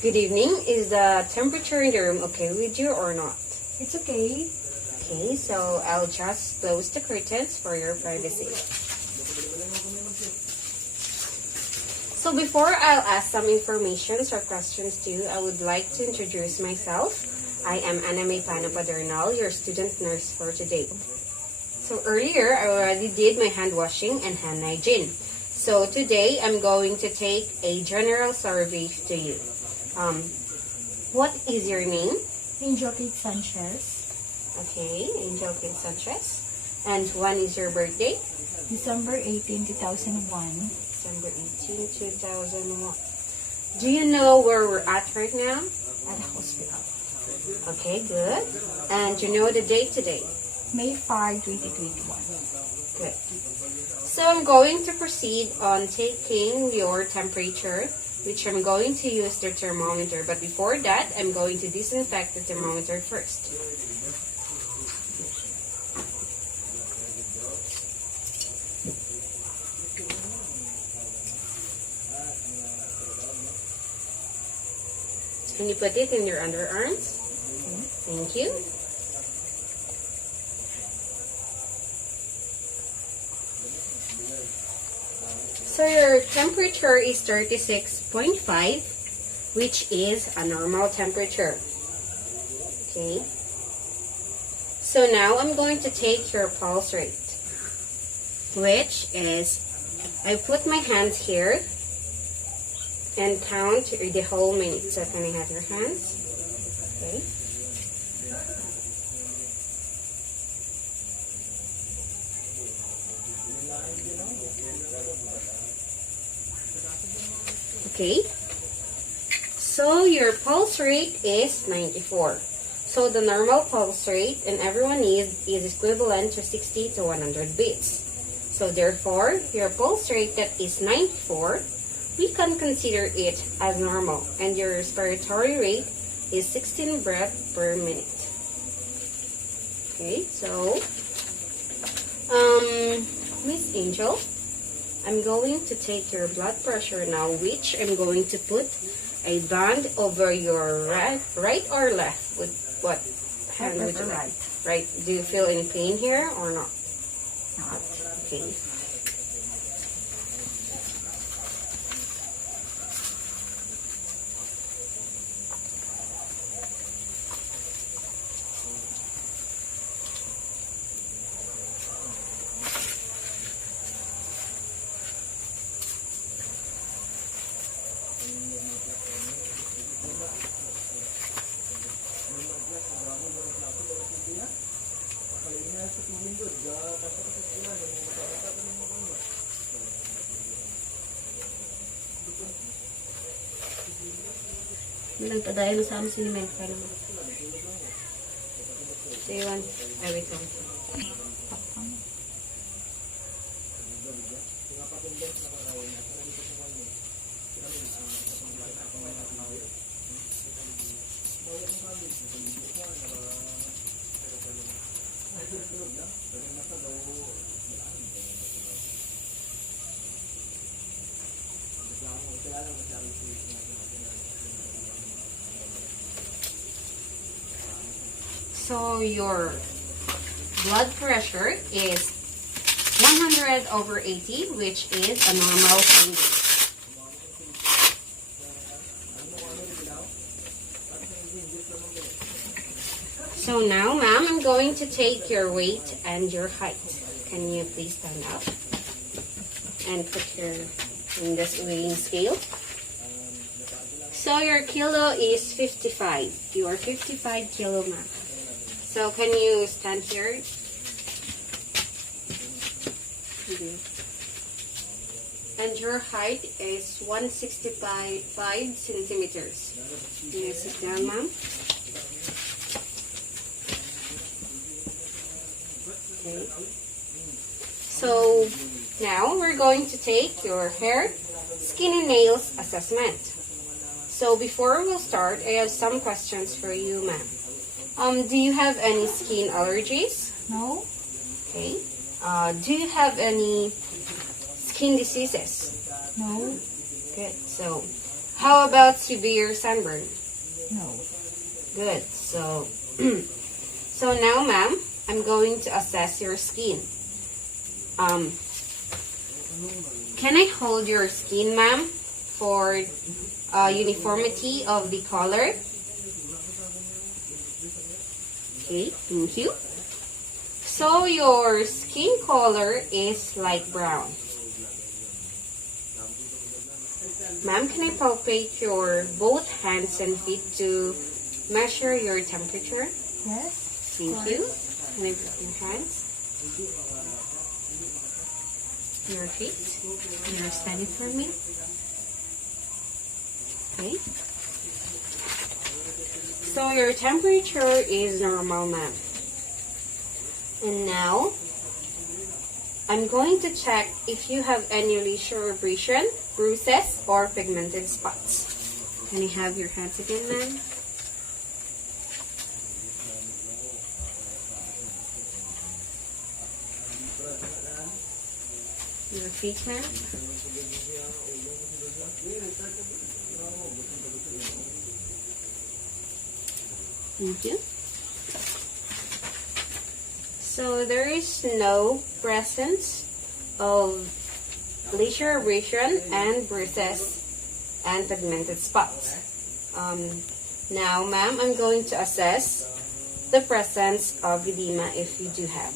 Good evening. Is the temperature in the room okay with you or not? It's okay. Okay, so I'll just close the curtains for your privacy. So before I'll ask some informations or questions to you, I would like to introduce myself. I am Aname Panapadernal, your student nurse for today. So earlier, I already did my hand washing and hand hygiene. So today, I'm going to take a general survey to you. What is your name? Angel Kate Sanchez. Okay, Angel Kate Sanchez. And when is your birthday? December 18, 2001. December 18, 2001. Do you know where we're at right now? At the hospital. Okay, good. And you know the date today? May 5, 2021. Good. So I'm going to proceed on taking your temperature, which I'm going to use the thermometer. But before that, I'm going to disinfect the thermometer first. Can you put it in your underarms? Okay. Thank you. So your temperature is 36.5, which is a normal temperature. Okay. So now I'm going to take your pulse rate, which is, I put my hands here and count the whole minute. So can I have your hands? Okay. Okay. So your pulse rate is 94. So the normal pulse rate in everyone is equivalent to 60 to 100 beats. So therefore, your pulse rate that is 94, we can consider it as normal, and your respiratory rate is 16 breaths per minute. Okay, so Miss Angel, I'm going to take your blood pressure now, which I'm going to put a band over your right or left. With what hand would you like? Right. Do you feel any pain here or not? Not. Okay. Bilang padayon sa amin sinimento ka naman. So you want, wait lang. So your blood pressure is 100/80, which is a normal finding. So now, ma'am, I'm going to take your weight and your height. Can you please stand up and put your in this weighing scale? So your kilo is 55. You are 55 kilo, ma'am. So can you stand here? And your height is 165 centimeters. Can you sit down, ma'am? Okay. So now we're going to take your hair, skin and nails assessment. So before we'll start, I have some questions for you, ma'am. Do you have any skin allergies? No. Okay. Do you have any skin diseases? No. Good. So, How about severe sunburn? No. Good. So, so now, ma'am, I'm going to assess your skin. Can I hold your skin, ma'am, for uniformity of the color? Okay, thank you. So your skin color is light brown. Ma'am, can I palpate your both hands and feet to measure your temperature? Yes. Thank you. Can I put your hands? Your feet. You're steady for me. Okay. So your temperature is normal, ma'am. And now, I'm going to check if you have any lesion abrasion, bruises, or pigmented spots. Can you have your hands again, ma'am? Your feet, ma'am. Thank you. So there is no presence of lesion abrasion and bruises and pigmented spots. Now, ma'am, I'm going to assess the presence of edema if you do have.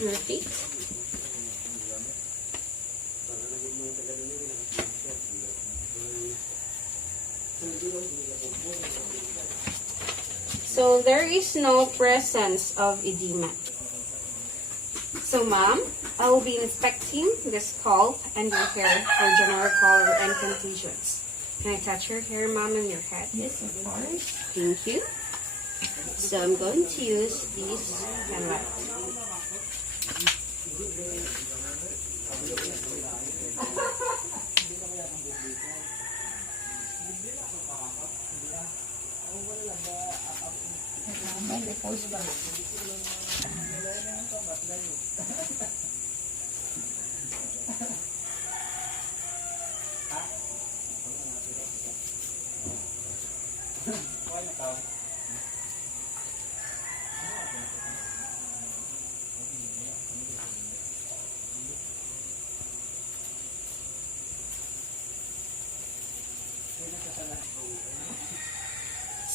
Your feet. So there is no presence of edema. So ma'am, I will be inspecting the scalp and your hair for general color and contusions. Can I touch your hair, ma'am, and your head? Yes, of course. Thank you. So I'm going to use this highlight.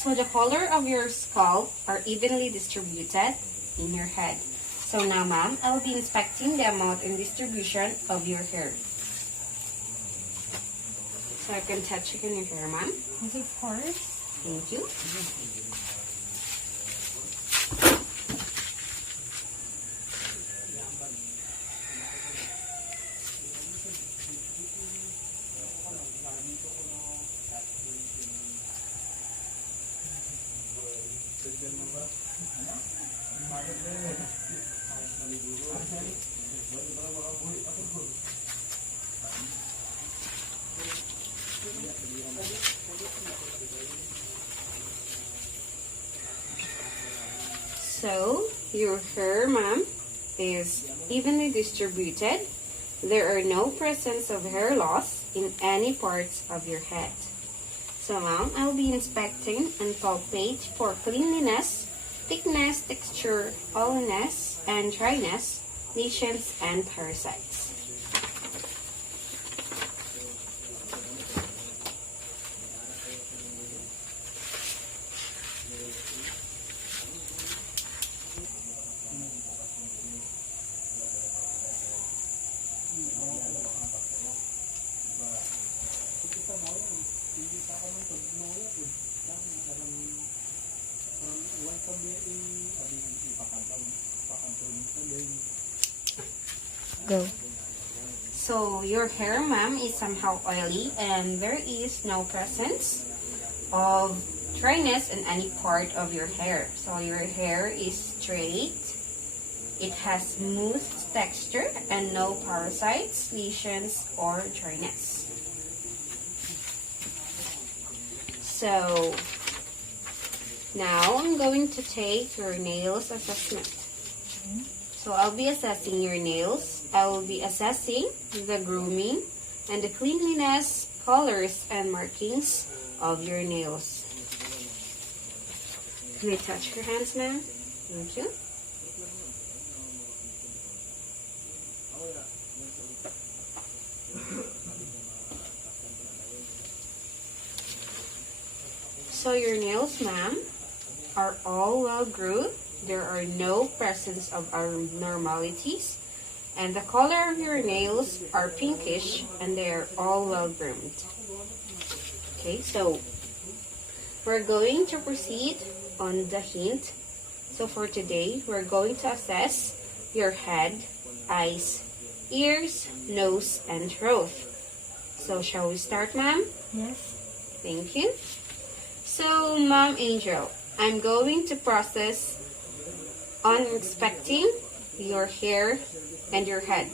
So the color of your scalp are evenly distributed in your head. So now, ma'am, I will be inspecting the amount and distribution of your hair. So I can touch again your hair, ma'am. Yes, of course. Thank you. So, your hair, ma'am, is evenly distributed. There are no presence of hair loss in any parts of your head. So, ma'am, I'll be inspecting and palpate for cleanliness, thickness, texture, oiliness, and dryness, lesions, and parasites. Go. So your hair, ma'am, is somehow oily and there is no presence of dryness in any part of your hair. So your hair is straight. It has smooth texture and no parasites, lesions, or dryness. So Now, I'm going to take your nails assessment. So, I'll be assessing your nails. I will be assessing the grooming and the cleanliness, colors, and markings of your nails. Can I touch your hands, ma'am? Thank you. So your nails, ma'am, are all well groomed. There are no presence of abnormalities. And the color of your nails are pinkish and they are all well groomed. Okay, so we're going to proceed on the hint. So for today, we're going to assess your head, eyes, ears, nose, and throat. So shall we start, ma'am? Yes. Thank you. So, Ma'am Angel, I'm going to process on inspecting your hair and your head.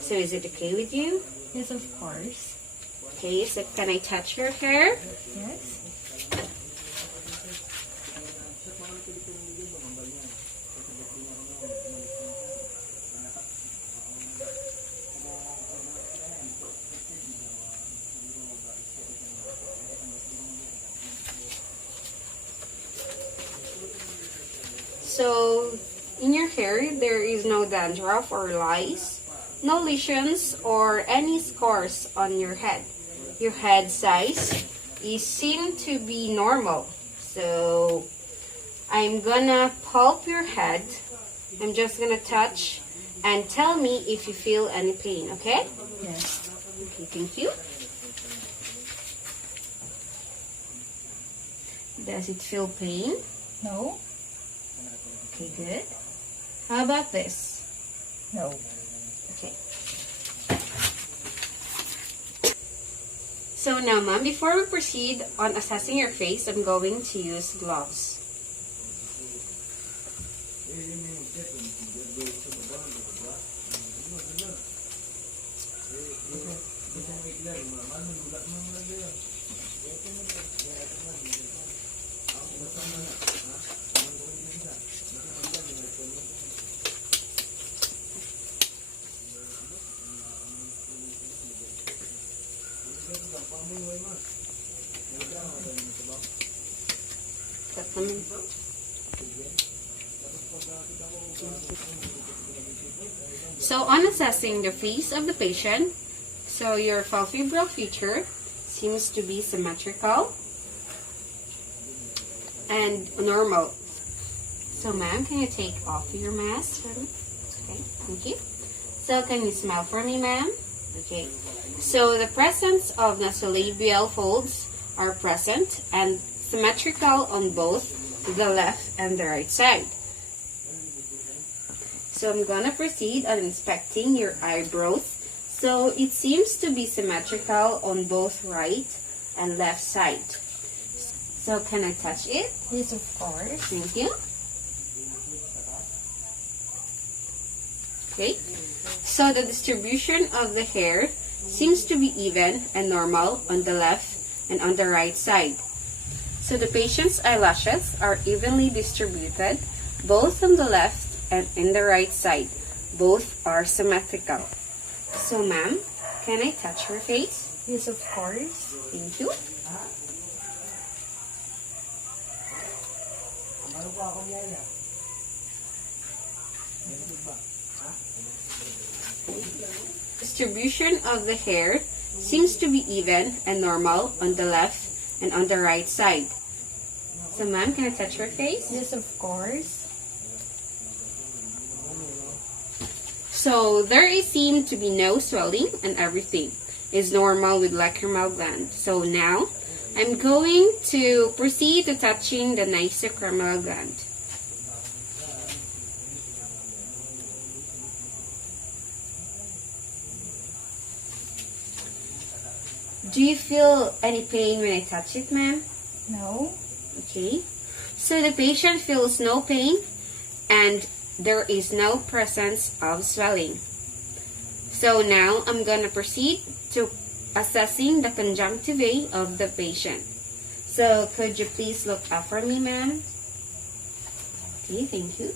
So is it okay with you? Yes, of course. Okay, so can I touch your hair? Yes. So, in your hair, there is no dandruff or lice, no lesions or any scars on your head. Your head size is seen to be normal. So, I'm gonna pulp your head. I'm just gonna touch and tell me if you feel any pain, okay? Yes. Okay, thank you. Does it feel pain? No. Okay, good. How about this? No. Okay. So now, ma'am, before we proceed on assessing your face, I'm going to use gloves. So on assessing the face of the patient, so your palpebral feature seems to be symmetrical and normal. So ma'am, can you take off your mask for me? Okay, thank you. So can you smile for me, ma'am? Okay. So the presence of nasolabial folds are present and symmetrical on both the left and the right side. So I'm gonna proceed on inspecting your eyebrows. So it seems to be symmetrical on both right and left side. So can I touch it? Yes, of course. Thank you. Okay. So the distribution of the hair seems to be even and normal on the left and on the right side. So the patient's eyelashes are evenly distributed both on the left and in the right side. Both are symmetrical. So ma'am, can I touch your face? Yes, of course. Thank you. Distribution of the hair seems to be even and normal on the left and on the right side. So ma'am, can I touch your face? Yes, of course. So there is seen to be no swelling and everything is normal with lacrimal gland. So now I'm going to proceed to touching the nasolacrimal gland. Do you feel any pain when I touch it, ma'am? No. Okay. So the patient feels no pain and there is no presence of swelling. So now I'm gonna proceed to assessing the conjunctivae of the patient. So could you please look up for me, ma'am? Okay, thank you.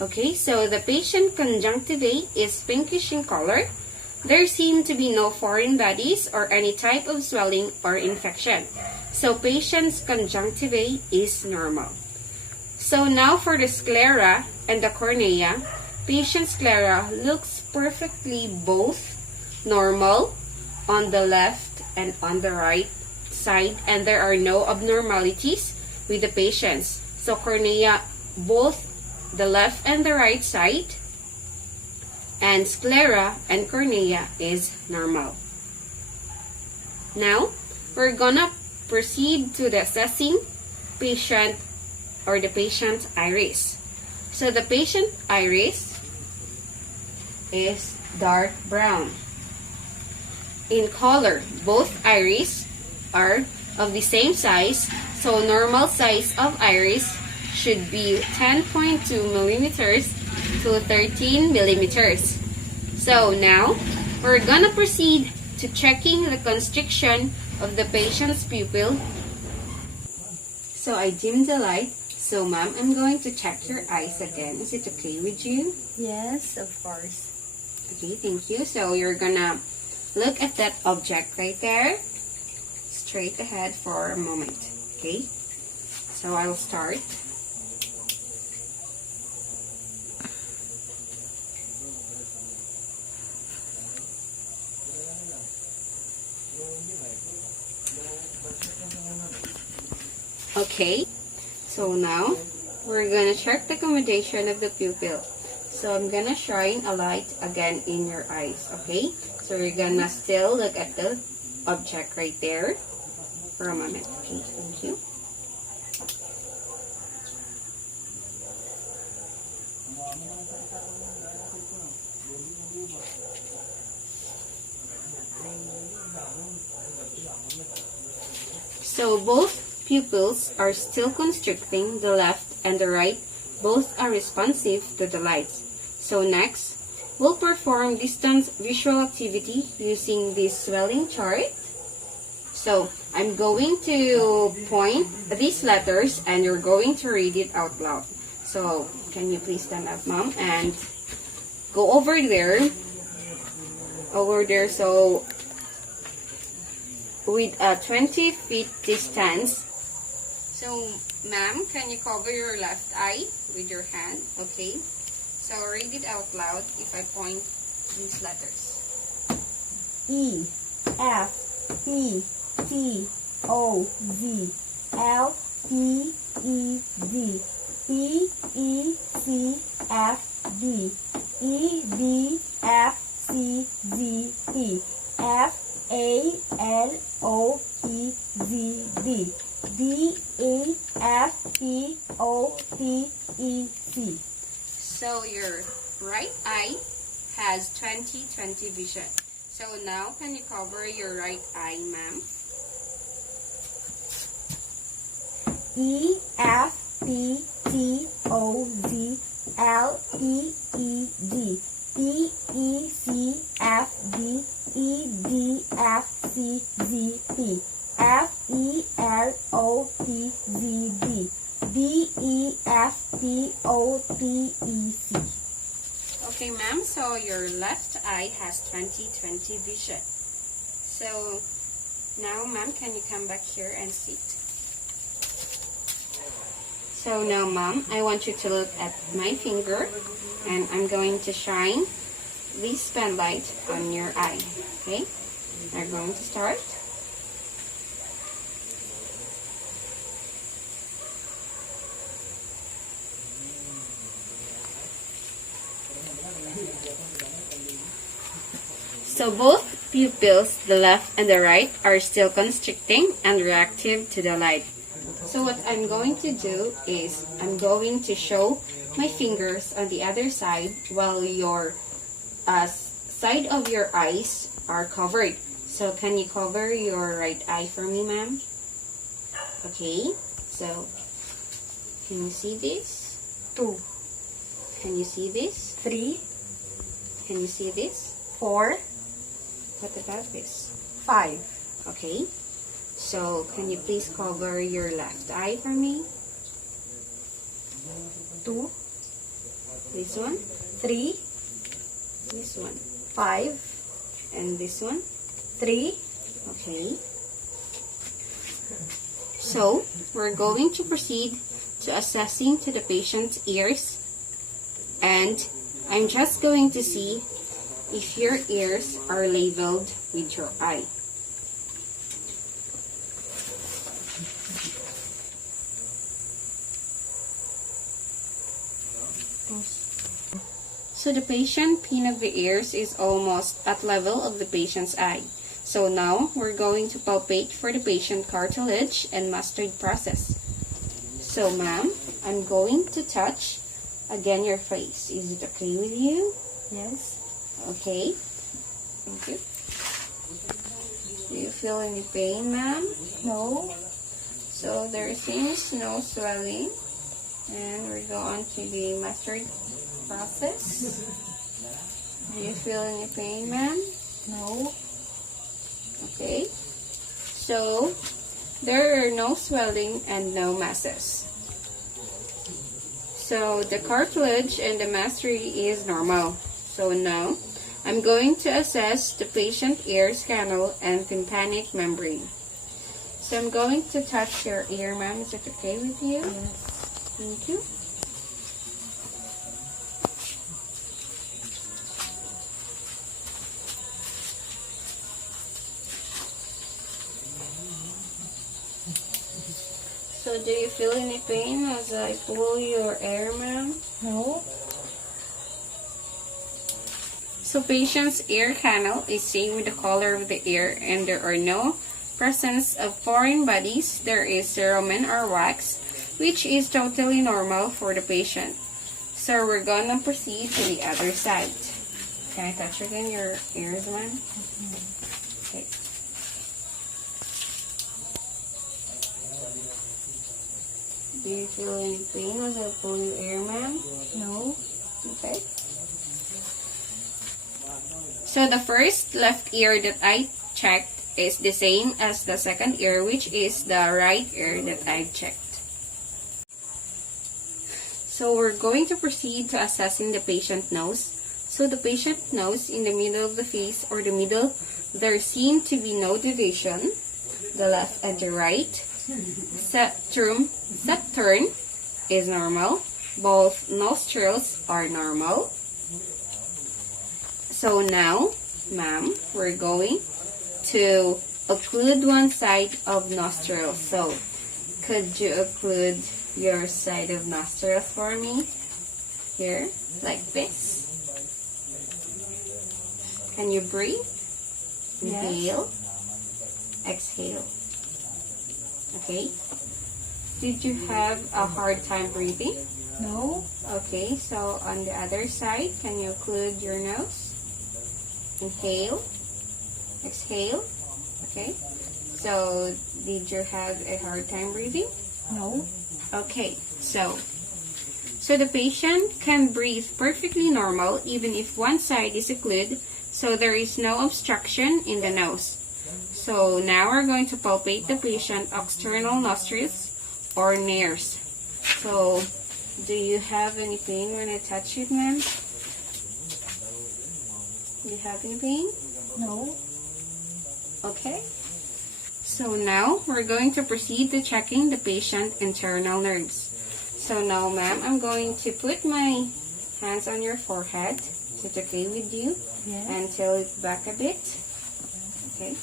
Okay, so the patient conjunctiva is pinkish in color. There seem to be no foreign bodies or any type of swelling or infection. So patient's conjunctiva is normal. So now for the sclera and the cornea, patient's sclera looks perfectly both normal on the left and on the right side, and there are no abnormalities with the patients. So cornea, both the left and the right side, and sclera and cornea is normal. Now, we're gonna proceed to the assessing patient or the patient's iris. So the patient iris is dark brown. In color, both iris are of the same size, so normal size of iris should be 10.2 millimeters to 13 millimeters. So now, we're gonna proceed to checking the constriction of the patient's pupil. So I dim the light. So ma'am, I'm going to check your eyes again. Is it okay with you? Yes, of course. Okay, thank you. So you're gonna look at that object right there, straight ahead for a moment. Okay, so I'll start. Okay, so now we're gonna check the accommodation of the pupil. So I'm gonna shine a light again in your eyes, okay? So you're gonna still look at the object right there for a moment. Okay, thank you. So both pupils are still constricting, the left and the right both are responsive to the lights. So next, we'll perform distance visual activity using this swelling chart. So I'm going to point these letters and you're going to read it out loud. So can you please stand up, mom, and go over there. So with a 20 feet distance. So ma'am, can you cover your left eye with your hand? Okay. So read it out loud if I point these letters. E, F, P, T, O, Z, L, P, E, D, P, E, C, F, D, E, D, F, C, Z, P, F, A, L, O, P, Z, B, D, E, F, P, O, P, E, C. So your right eye has 20/20 vision. So now can you cover your right eye, ma'am? E, F, P, T, O, Z, L, P, E, D, P, E, C, F, D, E, D, F, C, Z, P, F, E, L, O, P, Z, B, D, E, F, P, O, P, E, C. Okay, ma'am, so your left eye has 20/20 vision. So now, ma'am, can you come back here and sit? So now, ma'am, I want you to look at my finger, and I'm going to shine this pen light on your eye. Okay, we're going to start. So both pupils, the left and the right, are still constricting and reactive to the light. So what I'm going to do is I'm going to show my fingers on the other side while your side of your eyes are covered. So can you cover your right eye for me, ma'am? Okay, so can you see this? 2, Can you see this? 3, Can you see this? 4, What about this? 5. Okay, So, can you please cover your left eye for me? 2, This one, 3, this one, 5, and this one. 3. Okay. So, we're going to proceed to assessing to the patient's ears. And I'm just going to see if your ears are labeled with your eye. So the patient pin of the ears is almost at level of the patient's eye. So now we're going to palpate for the patient cartilage and mustard process. So ma'am, I'm going to touch again your face. Is it okay with you? Yes. Okay. Thank you. Do you feel any pain, ma'am? No. So there seems no swelling. And we go on to the mustard process. Do you feel any pain, ma'am? No. Okay. So there are no swelling and no masses. So the cartilage and the mastery is normal. So now I'm going to assess the patient ears canal and tympanic membrane. So I'm going to touch your ear, ma'am. Is it okay with you? Yes. Thank you. So do you feel any pain as I pull your ear, ma'am? No. So patient's ear canal is same with the color of the ear and there are no presence of foreign bodies. There is cerumen or wax, which is totally normal for the patient. So we're gonna proceed to the other side. Can I touch again your ears, ma'am? Okay. Do you feel any pain as I pull your ear, ma'am? No. Okay. So the first left ear that I checked is the same as the second ear, which is the right ear that I checked. So we're going to proceed to assessing the patient nose. So the patient nose in the middle of the face or the middle, there seem to be no division, the left and the right. Septum is normal. Both nostrils are normal. So now, ma'am, we're going to occlude one side of nostril. So, could you occlude your side of nostril for me? Here, like this. Can you breathe? Inhale. Exhale. Okay. Did you have a hard time breathing? No. Okay, so on the other side, can you occlude your nose? Inhale, exhale. Okay, so did you have a hard time breathing? No. Okay, so the patient can breathe perfectly normal even if one side is occluded, so there is no obstruction in the nose. So now we're going to palpate the patient external nostrils or nares. So do you have any pain when I touch it, ma'am? Do you have any pain? No. Okay. So now we're going to proceed to checking the patient internal nerves. So now, ma'am, I'm going to put my hands on your forehead. Is it okay with you? Yes. And tilt it back a bit. Okay.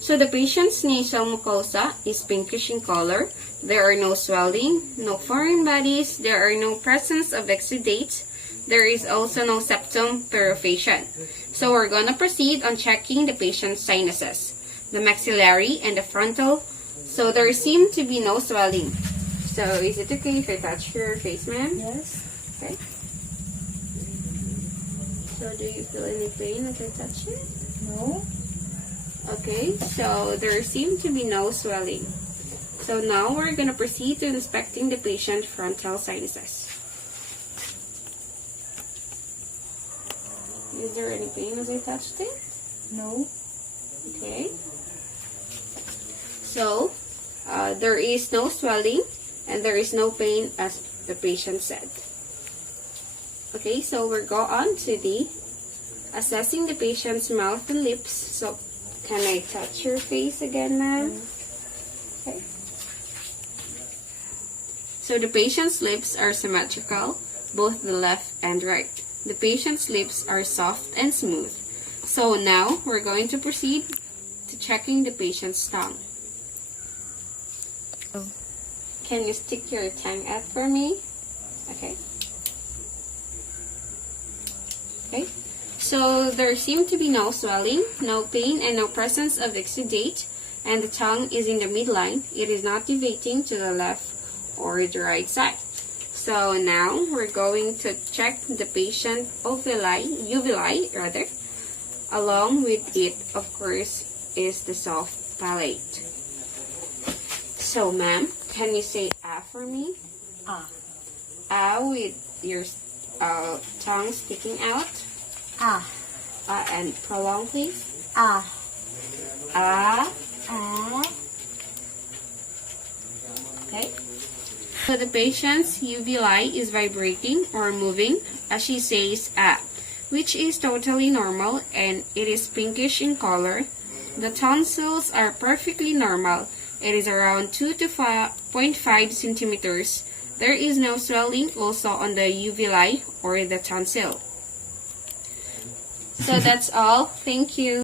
So the patient's nasal mucosa is pinkish in color. There are no swelling, no foreign bodies, there are no presence of exudates. There is also no septum perforation. So we're gonna proceed on checking the patient's sinuses, the maxillary and the frontal. So there seem to be no swelling. So is it okay if I touch your face, ma'am? Yes. Okay. So do you feel any pain as I touch it? No. Okay, so there seem to be no swelling. So now we're going to proceed to inspecting the patient's frontal sinuses. Is there any pain as I touched it? No. Okay. So, there is no swelling and there is no pain as the patient said. Okay, so we'll go on to the assessing the patient's mouth and lips. So, can I touch your face again, ma'am? Okay. So, the patient's lips are symmetrical, both the left and right. The patient's lips are soft and smooth. So, now we're going to proceed to checking the patient's tongue. Oh. Can you stick your tongue out for me? Okay. Okay. So there seem to be no swelling, no pain, and no presence of exudate, and the tongue is in the midline. It is not deviating to the left or the right side. So now we're going to check the patient uvuli rather. Along with it, of course, is the soft palate. So, ma'am, can you say ah for me? Ah. Ah with your tongue sticking out. Ah. And prolong, please. Ah. Ah. Ah. Okay. So the patient's uvuli is vibrating or moving as she says ah, which is totally normal and it is pinkish in color. The tonsils are perfectly normal. It is around 2 to 5.5 centimeters. There is no swelling also on the uvuli or the tonsil. So that's all. Thank you.